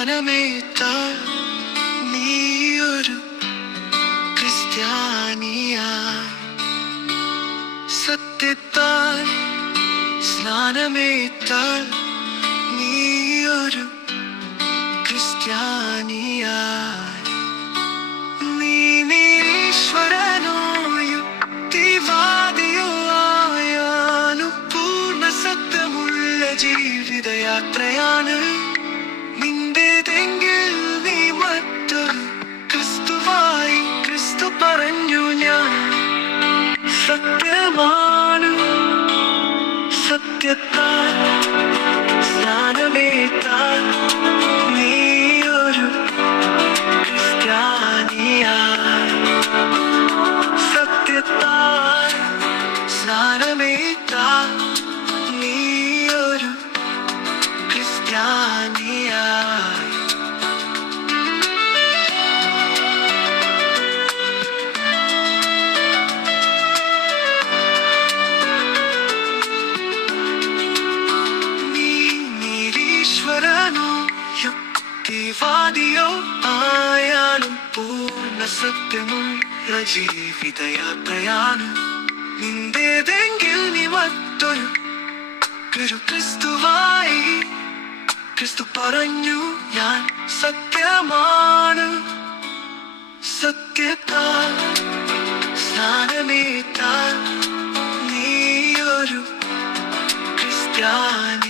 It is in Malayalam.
ധ്യാനമേറ്റ നീയൊരു ക്രിസ്ത്യാനിയായി. സത്യത്താൽ സ്നാനമേറ്റാൽ നീയൊരു ക്രിസ്ത്യാനിയായി. ജീവിതയാത്രയാണ് സത്യമാണ്. സത്യത്താൽ സ്നാനമേറ്റാൽ നിരീശ്വരനോ യുക്തിവാദിയോ ആയാലും പൂർണ സത്യമുള്ള ജീവിതയാത്രയാണ് നിന്റേതെങ്കിൽ നീ ക്രിസ്തുവായി. ക്രിസ്തു പറഞ്ഞു ഞാൻ സത്യമാണ്. സത്യത്താൽ സ്നാനമേറ്റാൽ നീയൊരു ക്രിസ്ത്യാനിയായി